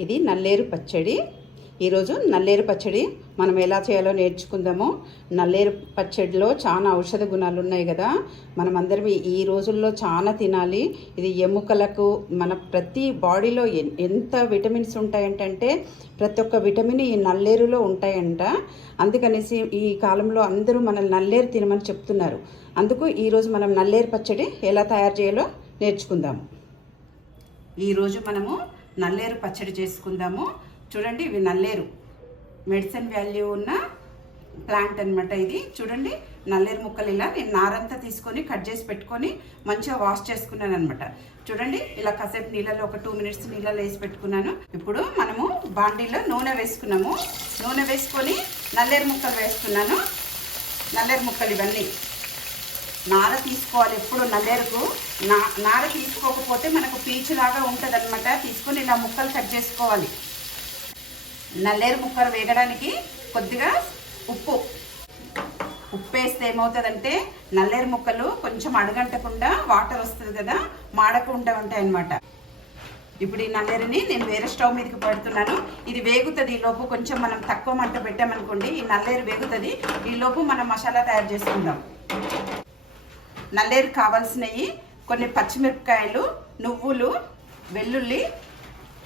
ఇది నల్లేరు పచ్చడి. ఈరోజు నల్లేరు పచ్చడి మనం ఎలా చేయాలో నేర్చుకుందాము. నల్లేరు పచ్చడిలో చాలా ఔషధ గుణాలు ఉన్నాయి కదా. మనం అందరం ఈ రోజుల్లో చాలా తినాలి. ఇది ఎముకలకు మన ప్రతి బాడీలో ఎంత విటమిన్స్ ఉంటాయంటే ప్రతి ఒక్క విటమిన్ ఈ నల్లేరులో ఉంటాయంట. అందుకనేసి ఈ కాలంలో అందరూ మన నల్లేరు తినమని చెప్తున్నారు. అందుకు ఈరోజు మనం నల్లేరు పచ్చడి ఎలా తయారు చేయాలో నేర్చుకుందాము. ఈరోజు మనము నల్లేరు పచ్చడి చేసుకుందాము. చూడండి ఇవి నల్లేరు. మెడిసిన్ వాల్యూ ఉన్న ప్లాంట్ అనమాట ఇది. చూడండి నల్లేరు ముక్కలు ఇలా నేను నారంతా తీసుకొని కట్ చేసి పెట్టుకొని మంచిగా వాష్ చేసుకున్నాను అనమాట చూడండి ఇలా కాసేపు నీళ్ళలో ఒక టూ మినిట్స్ నీళ్ళలో వేసి పెట్టుకున్నాను. ఇప్పుడు మనము బాండీలో నూనె వేసుకున్నాము. నూనె వేసుకొని నల్లేరు ముక్కలు వేసుకున్నాను నల్లేరు ముక్కలు ఇవన్నీ. నార తీసుకోవాలి ఎప్పుడు నల్లేరుకు నా నార తీసుకోకపోతే మనకు పీచులాగా ఉంటుంది అనమాట తీసుకొని ఇలా ముక్కలు కట్ చేసుకోవాలి. నల్లేరు ముక్కలు వేగడానికి కొద్దిగా ఉప్పు. ఉప్పు వేస్తే ఏమవుతుందంటే నల్లేరు ముక్కలు కొంచెం అడగంటకుండా వాటర్ వస్తుంది కదా మాడకుండా ఉంటాయి అనమాట ఇప్పుడు ఈ నల్లేరుని నేను వేరే స్టవ్ మీదకి పడుతున్నాను. ఇది వేగుతుంది ఈ లోపు కొంచెం మనం తక్కువ మంట పెట్టామనుకోండి ఈ నల్లేరు వేగుతుంది. ఈ లోపు మనం మసాలా తయారు చేసుకుందాం. నల్లేరు కావాల్సినవి కొన్ని పచ్చిమిరపకాయలు నువ్వులు వెల్లుల్లి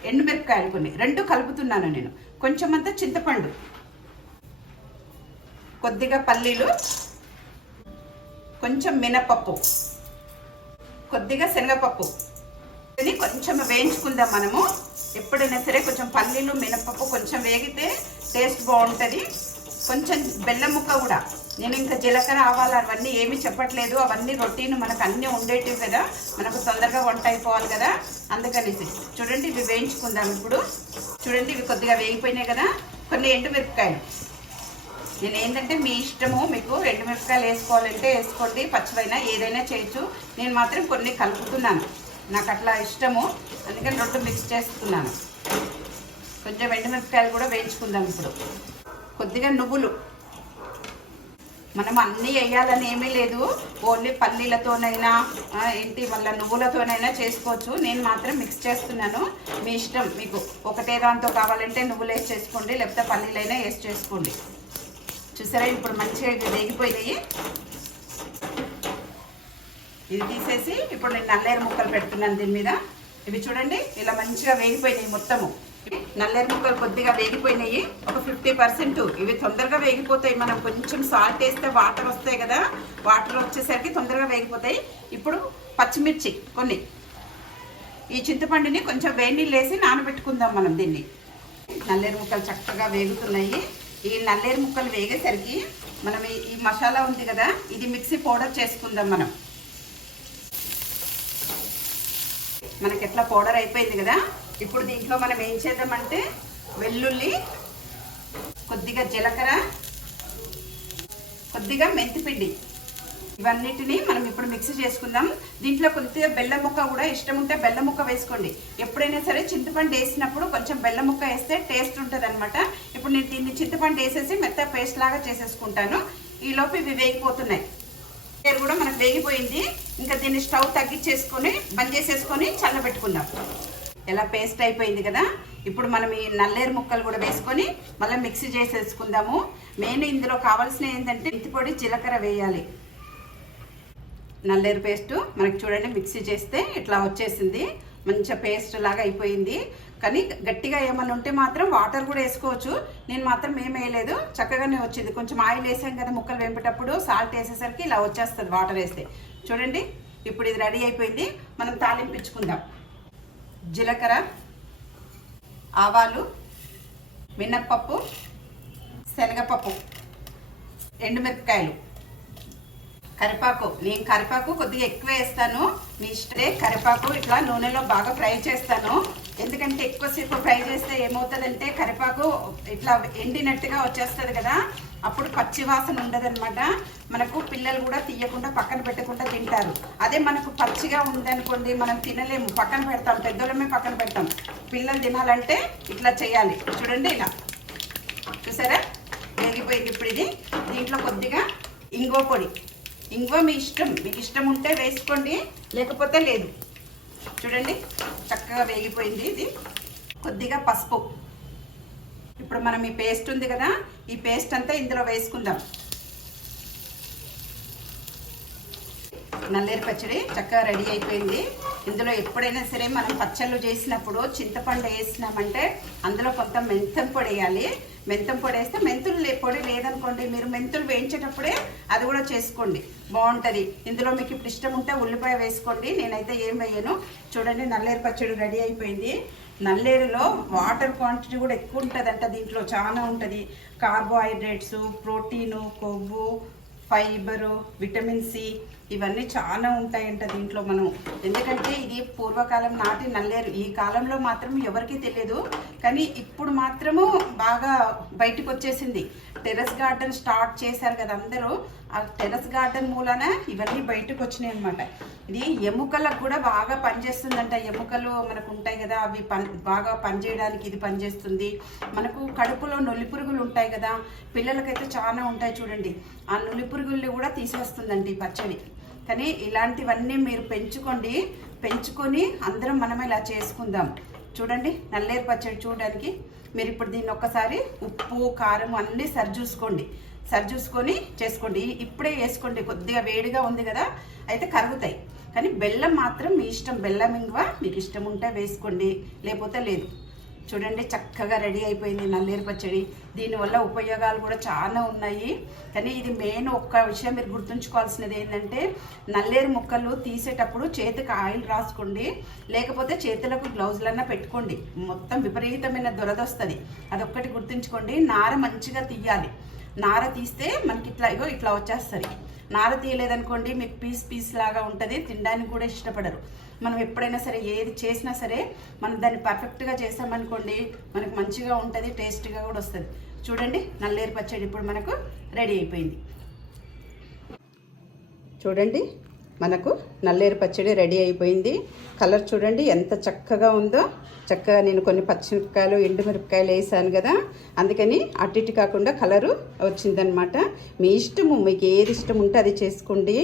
ఎండుమిరపకాయలు కొన్ని. రెండు కలుపుతున్నాను నేను. కొంచెం అంతా చింతపండు. కొద్దిగా పల్లీలు. కొంచెం మినపప్పు. కొద్దిగా శనగపప్పు. ఇది కొంచెం వేయించుకుందాం మనము. ఎప్పుడైనా సరే కొంచెం పల్లీలు మినపప్పు కొంచెం వేగితే టేస్ట్ బాగుంటుంది. కొంచెం బెల్లం ముక్క కూడా. నేను ఇంకా జీలకర్ర ఆవాలు అవన్నీ ఏమీ చెప్పట్లేదు. అవన్నీ రొటీన్ మనకు అన్నీ ఉండేటివి కదా. మనకు తొందరగా వంట అయిపోవాలి కదా. అందుకనేసి చూడండి ఇవి వేయించుకుందాం ఇప్పుడు. చూడండి ఇవి కొద్దిగా వేగిపోయినాయి కదా. కొన్ని ఎండుమిరపకాయలు. నేను ఏంటంటే మీ ఇష్టము మీకు ఎండుమిరపకాయలు వేసుకోవాలంటే వేసుకోండి. పచ్చివైనా ఏదైనా చేయొచ్చు. నేను మాత్రం కొన్ని కలుపుతున్నాను. నాకు అట్లా ఇష్టము. అందుకని రెండు మిక్స్ చేసుకున్నాను కొంచెం ఎండుమిరపకాయలు కూడా వేయించుకుందాం ఇప్పుడు. కొద్దిగా నువ్వులు. మనం అన్నీ వేయాలని ఏమీ లేదు. ఓన్లీ పల్లీలతోనైనా ఏంటి మళ్ళీ నువ్వులతోనైనా చేసుకోవచ్చు. నేను మాత్రం మిక్స్ చేస్తున్నాను. మీ ఇష్టం మీకు. ఒకటే దాంతో కావాలంటే నువ్వులు వేసి చేసుకోండి లేకపోతే పల్లీలైనా వేసి చేసుకోండి. చూసారా? ఇప్పుడు మంచిగా ఇవి వేగిపోయినాయి. ఇది తీసేసి ఇప్పుడు నేను నల్లేరు ముక్కలు పెడుతున్నాను దీని మీద. ఇవి చూడండి ఇలా మంచిగా వేగిపోయినాయి మొత్తము. నల్లేరు ముక్కలు కొద్దిగా వేగిపోయినాయి. ఒక ఫిఫ్టీ పర్సెంట్. ఇవి తొందరగా వేగిపోతాయి. మనం కొంచెం సాల్ట్ వేస్తే వాటర్ వస్తాయి కదా వాటర్ వచ్చేసరికి తొందరగా వేగిపోతాయి. ఇప్పుడు పచ్చిమిర్చి కొన్ని. ఈ చింతపండుని కొంచెం వేడి నీళ్ళు వేసి నానబెట్టుకుందాం మనం దీన్ని. నల్లేరు ముక్కలు చక్కగా వేగుతున్నాయి. ఈ నల్లేరు ముక్కలు వేగేసరికి మనం ఈ- ఈ మసాలా ఉంది కదా ఇది మిక్సీ పౌడర్ చేసుకుందాం మనం. మనకి ఎట్లా పౌడర్ అయిపోయింది కదా ఇప్పుడు దీంట్లో మనం ఏం చేద్దామంటే వెల్లుల్లి కొద్దిగా జీలకర్ర కొద్దిగా మెంతిపిండి. ఇవన్నిటిని మనం ఇప్పుడు మిక్స్ చేసుకుందాం. దీంట్లో కొద్దిగా బెల్లం ముక్క కూడా ఇష్టం ఉంటే బెల్లం ముక్క వేసుకోండి. ఎప్పుడైనా సరే చింతపండు వేసినప్పుడు కొంచెం బెల్లం ముక్క వేస్తే టేస్ట్ ఉంటుంది అనమాట ఇప్పుడు నేను దీన్ని చింతపండు వేసేసి మెత్త పేస్ట్ లాగా చేసేసుకుంటాను. ఈలోపు ఇవి వేగిపోతున్నాయి. పేరు కూడా మనకు వేగిపోయింది. ఇంకా దీన్ని స్టవ్ తగ్గించేసుకొని బంద్ చేసేసుకొని చల్లబెట్టుకుందాం. ఎలా పేస్ట్ అయిపోయింది కదా? ఇప్పుడు మనం ఈ నల్లేరు ముక్కలు కూడా వేసుకొని మళ్ళీ మిక్సీ చేసేసుకుందాము. మెయిన్ ఇందులో కావాల్సిన ఏంటంటే మెంతి పొడి జీలకర్ర వేయాలి. నల్లేరు పేస్ట్ మనకి చూడండి మిక్సీ చేస్తే ఇట్లా వచ్చేసింది. మంచిగా పేస్ట్ లాగా అయిపోయింది. కానీ గట్టిగా ఏమన్నా ఉంటే మాత్రం వాటర్ కూడా వేసుకోవచ్చు. నేను మాత్రం ఏం వేయలేదు. చక్కగానే వచ్చింది. కొంచెం ఆయిల్ వేసాం కదా ముక్కలు వెంపేటప్పుడు సాల్ట్ వేసేసరికి ఇలా వచ్చేస్తుంది వాటర్ వేస్తే. చూడండి ఇప్పుడు ఇది రెడీ అయిపోయింది. మనం తాలింపించుకుందాం జీలకర్ర ఆవాలు మినప్పప్పు శనగపప్పు. ఎండుమిరపకాయలు కరిపాకు నేను కరిపాకు కొద్దిగా ఎక్కువ వేస్తాను. మీ ఇష్టమే కరిపాకు ఇట్లా నూనెలో బాగా ఫ్రై చేస్తాను. ఎందుకంటే ఎక్కువసేపు ఫ్రై చేస్తే ఏమవుతుందంటే కరిపాకు ఇట్లా ఎండినట్టుగా వచ్చేస్తుంది కదా. అప్పుడు పచ్చి వాసన ఉండదన్నమాట. మనకు పిల్లలు కూడా తీయకుండా పక్కన పెట్టకుండా తింటారు. అదే మనకు పచ్చిగా ఉందనుకోండి మనం తినలేము. పక్కన పెడతాం పెద్దోళ్ళమే పక్కన పెడతాం. పిల్లలు తినాలంటే ఇట్లా చేయాలి. చూడండి ఇలా. చూసారా? వేగిపోయింది ఇప్పుడు ఇది. దీంట్లో కొద్దిగా ఇంగువ పొడి. ఇంగువ మీ ఇష్టం. మీకు ఇష్టం ఉంటే వేసుకోండి. లేకపోతే లేదు. చూడండి. చక్కగా వేగిపోయింది ఇది. కొద్దిగా పసుపు. ఇప్పుడు మనం ఈ పేస్ట్ ఉంది కదా ఈ పేస్ట్ అంతా ఇందులో వేసుకుందాం. నల్లేరు పచ్చడి చక్కగా రెడీ అయిపోయింది. ఇందులో ఎప్పుడైనా సరే మనం పచ్చళ్ళు చేసినప్పుడు చింతపండు వేసినామంటే అందులో కొంత మెంతం పొడి వేయాలి. మెంతం పొడి వేస్తే మెంతులు లే- పొడి లేదనుకోండి మీరు మెంతులు వేయించేటప్పుడే అది కూడా చేసుకోండి. బాగుంటుంది. ఇందులో మీకు ఇప్పుడు ఇష్టం ఉంటే ఉల్లిపాయ వేసుకోండి. నేనైతే ఏం వేయను. చూడండి నల్లేరు పచ్చడి రెడీ అయిపోయింది. నల్లేరులో వాటర్ క్వాంటిటీ కూడా ఎక్కువ ఉంటుందంట దీంట్లో. చాలా ఉంటుంది. కార్బోహైడ్రేట్స్ ప్రోటీను కొవ్వు ఫైబరు విటమిన్ సి ఇవన్నీ చాలా ఉంటాయంట దీంట్లో మనం. ఎందుకంటే ఇది పూర్వకాలం నాటి నల్లేరు. ఈ కాలంలో మాత్రం ఎవరికీ తెలియదు. కానీ ఇప్పుడు మాత్రము బాగా బయటకు వచ్చేసింది టెర్రస్ గార్డెన్ స్టార్ట్ చేశారు కదా అందరూ ఆ టెర్రస్ గార్డెన్ మూలన ఇవన్నీ బయటకు వచ్చినాయి అనమాట ఇది ఎముకలకు కూడా బాగా పనిచేస్తుందంట. ఎముకలు మనకు ఉంటాయి కదా అవి పని బాగా పనిచేయడానికి ఇది పనిచేస్తుంది. మనకు కడుపులో నొల్లి పురుగులు ఉంటాయి కదా పిల్లలకైతే చాలా ఉంటాయి చూడండి. ఆ నొల్లి పురుగుల్ని కూడా తీసేస్తుందండి పచ్చడి. కానీ ఇలాంటివన్నీ మీరు పెంచుకోండి పెంచుకొని అందరం మనం ఇలా చేసుకుందాం. చూడండి నల్లేరు పచ్చడి చూడడానికి. మీరు ఇప్పుడు దీన్ని ఒక్కసారి ఉప్పు కారం అన్నీ సరి చూసుకోండి. సరి చూసుకొని చేసుకోండి. ఇప్పుడే వేసుకోండి. కొద్దిగా వేడిగా ఉంది కదా అయితే కరుగుతాయి. కానీ బెల్లం మాత్రం మీ ఇష్టం. బెల్లం ఇంగువ మీకు ఇష్టం ఉంటే వేసుకోండి. లేకపోతే లేదు. చూడండి చక్కగా రెడీ అయిపోయింది నల్లేరు పచ్చడి. దీనివల్ల ఉపయోగాలు కూడా చాలా ఉన్నాయి. కానీ ఇది మెయిన్ ఒక్క విషయం మీరు గుర్తుంచుకోవాల్సినది ఏంటంటే నల్లేరు ముక్కలు తీసేటప్పుడు చేతికి ఆయిల్ రాసుకోండి. లేకపోతే చేతులకు గ్లౌజులన్నా పెట్టుకోండి. మొత్తం విపరీతమైన దురదొస్తుంది. అదొక్కటి గుర్తుంచుకోండి. నార మంచిగా తీయాలి. నార తీస్తే మనకి ఇట్లా ఇగో ఇట్లా వచ్చేస్తుంది. నార తీయలేదనుకోండి మీకు పీస్ పీస్ లాగా ఉంటుంది. తినడానికి కూడా ఇష్టపడరు. మనం ఎప్పుడైనా సరే ఏది చేసినా సరే మనం దాన్ని పర్ఫెక్ట్గా చేసామనుకోండి మనకు మంచిగా ఉంటుంది టేస్ట్గా కూడా వస్తుంది. చూడండి నల్లేరు పచ్చడి ఇప్పుడు మనకు రెడీ అయిపోయింది. చూడండి. మనకు నల్లేరు పచ్చడి రెడీ అయిపోయింది. కలర్ చూడండి ఎంత చక్కగా ఉందో. చక్కగా నేను కొన్ని పచ్చిమిరపకాయలు ఎండుమిరపకాయలు వేసాను కదా. అందుకని అటు ఇటు కాకుండా కలరు వచ్చిందనమాట మీ ఇష్టము మీకు ఏది ఇష్టం ఉంటే అది చేసుకోండి.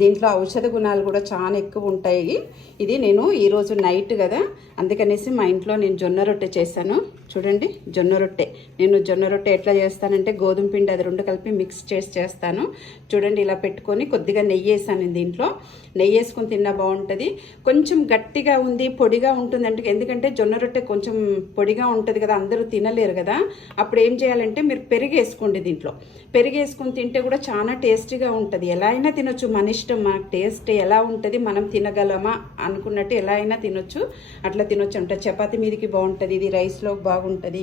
దీంట్లో ఔషధ గుణాలు కూడా చాలా ఎక్కువ ఉంటాయి. ఇది నేను ఈరోజు నైట్ కదా. అందుకనేసి మా ఇంట్లో నేను జొన్న రొట్టె చేశాను. చూడండి జొన్న రొట్టె. నేను జొన్న రొట్టె ఎట్లా చేస్తానంటే గోధుమ పిండి అది రెండు కలిపి మిక్స్ చేసి చేస్తాను. చూడండి ఇలా పెట్టుకొని కొద్దిగా నెయ్యి వేసాను నేను దీంట్లో. నెయ్యి వేసుకొని తిన్నా బాగుంటుంది. కొంచెం గట్టిగా ఉంది పొడిగా ఉంటుందంటే ఎందుకంటే జొన్న రొట్టె కొంచెం పొడిగా ఉంటుంది కదా అందరూ తినలేరు కదా. అప్పుడు ఏం చేయాలంటే మీరు పెరుగు వేసుకోండి దీంట్లో. పెరుగు వేసుకొని తింటే కూడా చాలా టేస్టీగా ఉంటుంది. ఎలా అయినా తినొచ్చు మన ఇష్టం మన టేస్ట్ ఎలా ఉంటుంది మనం తినగలమా అనుకున్నట్టు ఎలా అయినా తినొచ్చు. అట్లా తినొచ్చు అంట. చపాతి మీదకి బాగుంటుంది ఇది రైస్లో బాగుంటుంది.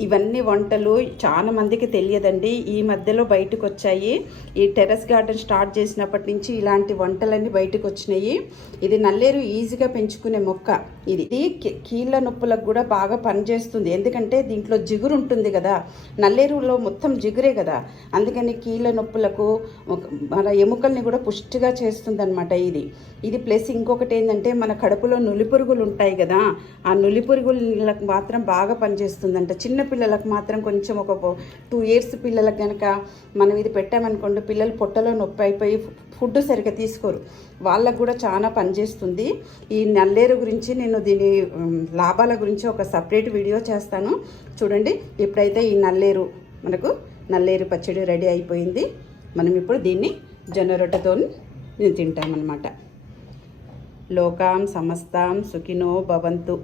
ఇవన్నీ వంటలు చాలా మందికి తెలియదండి. ఈ మధ్యలో బయటకు వచ్చాయి ఈ టెర్రస్ గార్డెన్ స్టార్ట్ చేసినప్పటి నుంచి ఇలాంటి వంటలన్నీ బయటకు వచ్చినాయి ఇది నల్లేరు ఈజీగా పెంచుకునే మొక్క ఇది. ఇది కీళ్ళ నొప్పులకు కూడా బాగా పనిచేస్తుంది. ఎందుకంటే దీంట్లో జిగురు ఉంటుంది కదా. నల్లేరులో మొత్తం జిగురే కదా. అందుకని కీళ్ళ నొప్పులకు మన ఎముకల్ని కూడా పుష్టిగా చేస్తుంది అనమాట ఇది. ఇది ప్లస్ ఇంకొకటి ఏంటంటే మన కడుపులో నులి పురుగులు ఉంటాయి కదా. ఆ నులి పురుగులకు మాత్రం బాగా పనిచేస్తుందంట. చిన్న పిల్లలకు మాత్రం కొంచెం ఒక టూ ఇయర్స్ పిల్లలకు కనుక మనం ఇది పెట్టామనుకోండి పిల్లలు పొట్టలో నొప్పి అయిపోయి ఫుడ్ సరిగ్గా తీసుకోరు. వాళ్ళకు కూడా చాలా పనిచేస్తుంది ఈ నల్లేరు గురించి నేను దీని లాభాల గురించి ఒక సపరేట్ వీడియో చేస్తాను. చూడండి ఇప్పుడైతే ఈ నల్లేరు మనకు నల్లేరు పచ్చడి రెడీ అయిపోయింది మనం ఇప్పుడు దీన్ని జొన్న రొట్టెతో తింటామన్నమాట. లోకాం సమస్తాం సుఖినో భవంతు.